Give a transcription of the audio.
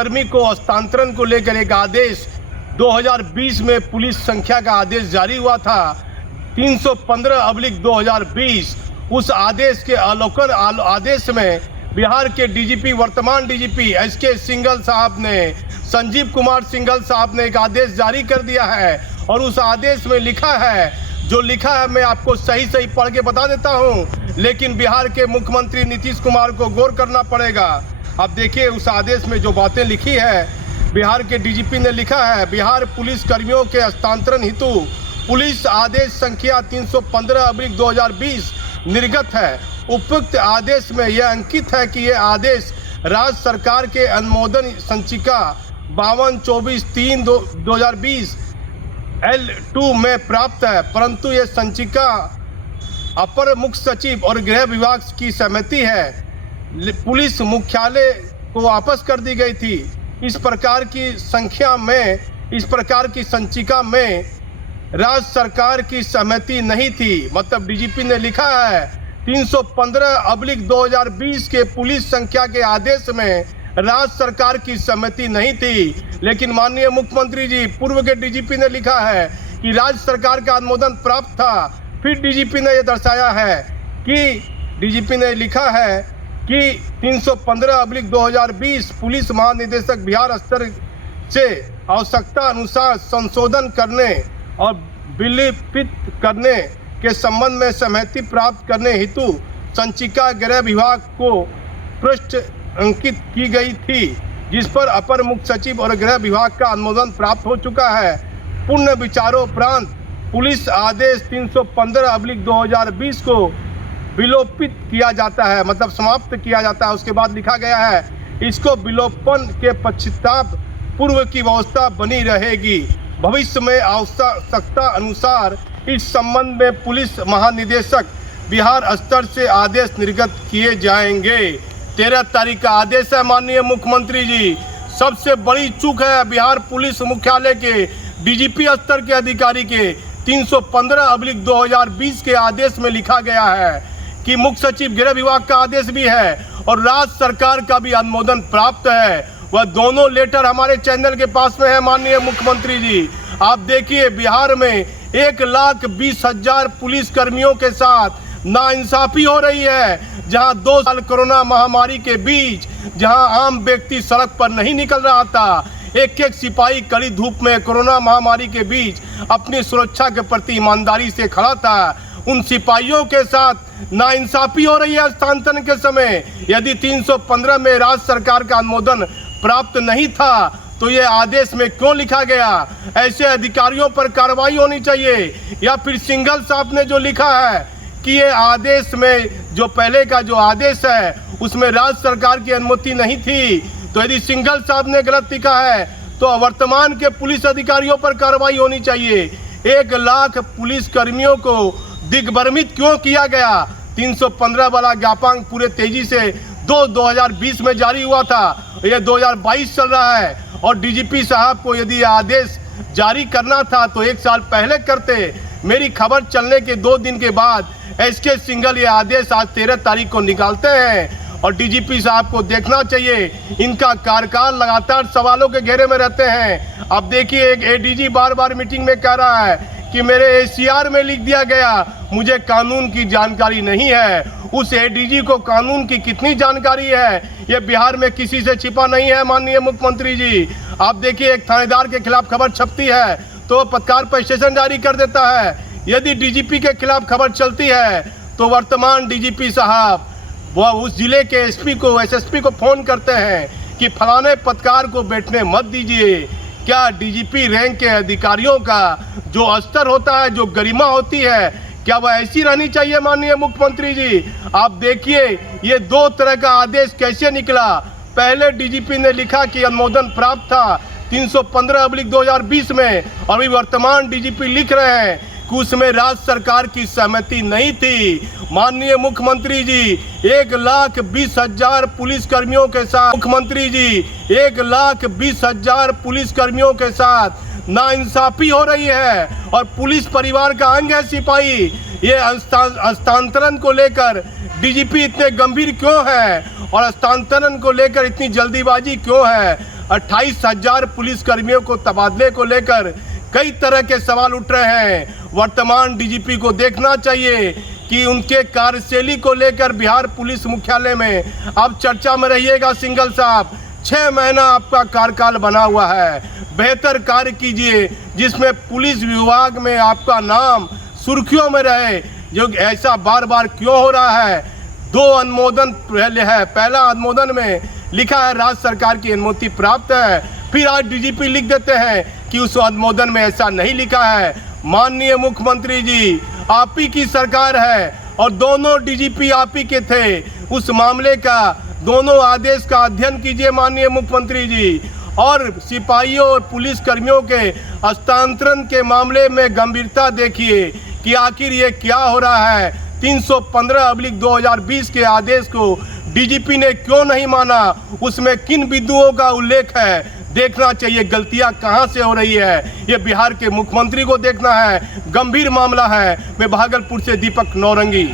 पुलिसकर्मी को हस्तांतरण को लेकर एक आदेश 2020 में पुलिस संख्या का आदेश जारी हुआ था 315/2020। उस आदेश के अवलोकन आदेश में बिहार के डीजीपी, वर्तमान डीजीपी एसके सिंघल साहब ने, संजीव कुमार सिंघल साहब ने एक आदेश जारी कर दिया है। और उस आदेश में लिखा है, जो लिखा है मैं आपको सही पढ़ के बता देता हूं, लेकिन बिहार के मुख्यमंत्री नीतीश कुमार को गौर करना पड़ेगा। अब देखिए उस आदेश में जो बातें लिखी है, बिहार के डीजीपी ने लिखा है, बिहार पुलिस कर्मियों के हस्तांतरण हेतु पुलिस आदेश संख्या 315/2020 निर्गत है। उपयुक्त आदेश में यह अंकित है कि यह आदेश राज्य सरकार के अनुमोदन संचिका 5224/3/2020 L2 में प्राप्त है, परंतु यह संचिका अपर मुख्य सचिव और गृह विभाग की सहमति है। पुलिस मुख्यालय को वापस कर दी गई थी। इस प्रकार की संचिका में राज्य सरकार की सहमति नहीं थी। मतलब डीजीपी ने लिखा है 315/2020 के पुलिस संख्या के आदेश में राज्य सरकार की सहमति नहीं थी, लेकिन माननीय मुख्यमंत्री जी, पूर्व के डीजीपी ने लिखा है कि राज्य सरकार का अनुमोदन प्राप्त था। फिर डीजीपी ने यह दर्शाया है कि डीजीपी ने लिखा है कि 315/2020 पुलिस महानिदेशक बिहार स्तर से आवश्यकता अनुसार संशोधन करने और विलिपित करने के संबंध में सहमति प्राप्त करने हेतु संचिका गृह विभाग को पृष्ठ अंकित की गई थी, जिस पर अपर मुख्य सचिव और गृह विभाग का अनुमोदन प्राप्त हो चुका है। पूर्ण विचारोपरांत पुलिस आदेश 315/2020 को विलोपित किया जाता है, मतलब समाप्त किया जाता है। उसके बाद लिखा गया है, इसको विलोपन के पश्चात पूर्व की व्यवस्था बनी रहेगी। भविष्य में आवश्यकता अनुसार इस संबंध में पुलिस महानिदेशक बिहार स्तर से आदेश निर्गत किए जाएंगे। 13 तारीख का आदेश है माननीय मुख्यमंत्री जी। सबसे बड़ी चूक है बिहार पुलिस मुख्यालय के डीजीपी स्तर के अधिकारी के 315/2020 के आदेश में लिखा गया है कि मुख्य सचिव गृह विभाग का आदेश भी है और राज्य सरकार का भी अनुमोदन प्राप्त है। वह दोनों लेटर हमारे चैनल के पास में है माननीय मुख्यमंत्री जी। आप देखिए बिहार में 1,20,000 पुलिस कर्मियों के साथ नाइंसाफी हो रही है। जहां 2 साल कोरोना महामारी के बीच जहां आम व्यक्ति सड़क पर नहीं निकल रहा था, एक सिपाही कड़ी धूप में कोरोना महामारी के बीच अपनी सुरक्षा के प्रति ईमानदारी से खड़ा था। उन सिपाहियों के साथ नाइंसाफी हो रही है हस्तांतरण के समय। यदि 315 में राज्य सरकार का अनुमोदन प्राप्त नहीं था तो ये आदेश में क्यों लिखा गया? ऐसे अधिकारियों पर कार्रवाई होनी चाहिए। या फिर सिंघल साहब ने जो लिखा है कि ये आदेश में जो पहले का जो आदेश है उसमें राज्य सरकार की अनुमति नहीं थी, तो यदि सिंघल साहब ने गलत लिखा है तो वर्तमान के पुलिस अधिकारियों पर कार्रवाई होनी चाहिए। 1 लाख पुलिस कर्मियों को दिग्भ्रमित क्यों किया गया? 315 वाला ज्ञापन पूरे तेजी से 2020 में जारी हुआ था, यह 2022 चल रहा है। और डीजीपी साहब को यदि आदेश जारी करना था तो 1 साल पहले करते। मेरी खबर चलने के 2 दिन के बाद एसके सिंघल ये आदेश आज 13 तारीख को निकालते हैं। और डीजीपी साहब को देखना चाहिए, इनका कार्यकाल लगातार सवालों के घेरे में रहते हैं। अब देखिए एक एडीजी बार मीटिंग में कह रहा है कि मेरे एसीआर में लिख दिया गया, मुझे कानून की जानकारी नहीं है। उस एडीजी को कानून की कितनी जानकारी है, ये बिहार में किसी से छिपा नहीं है माननीय मुख्यमंत्री जी। आप देखिए एक थानेदार के खिलाफ खबर छपती है तो पत्रकार पर स्टेशन जारी कर देता है। यदि डीजीपी के खिलाफ खबर चलती है तो वर्तमान डीजीपी साहब वह उस जिले के एसपी को, एसएसपी को फोन करते हैं कि फलाने पत्रकार को बैठने मत दीजिए। क्या डीजीपी रैंक के अधिकारियों का जो स्तर होता है, जो गरिमा होती है, क्या वह ऐसी रहनी चाहिए माननीय मुख्यमंत्री जी? आप देखिए ये 2 तरह का आदेश कैसे निकला। पहले डीजीपी ने लिखा कि अनुमोदन प्राप्त था 315/2020 में, और अभी वर्तमान डीजीपी लिख रहे हैं कि उसमें राज्य सरकार की सहमति नहीं थी। माननीय मुख्यमंत्री जी 1,20,000 पुलिस कर्मियों के साथ, मुख्यमंत्री जी 1,20,000 पुलिस कर्मियों के साथ नाइंसाफी हो रही है। और पुलिस परिवार का अंग है सिपाही। ये हस्तांतरण को लेकर डीजीपी इतने गंभीर क्यों है और हस्तांतरण को लेकर इतनी जल्दीबाजी क्यों है? 28,000 पुलिस कर्मियों को तबादले को लेकर कई तरह के सवाल उठ रहे हैं। वर्तमान डीजीपी को देखना चाहिए कि उनके कार्यशैली को लेकर बिहार पुलिस मुख्यालय में आप चर्चा में रहिएगा। सिंघल साहब, 6 महीना आपका कार्यकाल बना हुआ है, बेहतर कार्य कीजिए जिसमें पुलिस विभाग में आपका नाम सुर्खियों में रहे। जो ऐसा बार बार क्यों हो रहा है? 2 अनुमोदन पहले है, पहला अनुमोदन में लिखा है राज्य सरकार की अनुमति प्राप्त है, फिर आज डीजीपी लिख देते हैं कि उस अनुमोदन में ऐसा नहीं लिखा है। माननीय मुख्यमंत्री जी, आप ही की सरकार है और दोनों डीजीपी आप ही के थे। उस मामले का, दोनों आदेश का अध्ययन कीजिए माननीय मुख्यमंत्री जी, और सिपाहियों और पुलिस कर्मियों के हस्तांतरण के मामले में गंभीरता देखिए कि आखिर ये क्या हो रहा है। 315/2020 के आदेश को डीजीपी ने क्यों नहीं माना? उसमें किन बिंदुओं का उल्लेख है? देखना चाहिए गलतियां कहां से हो रही है। ये बिहार के मुख्यमंत्री को देखना है, गंभीर मामला है। मैं भागलपुर से दीपक नौरंगी।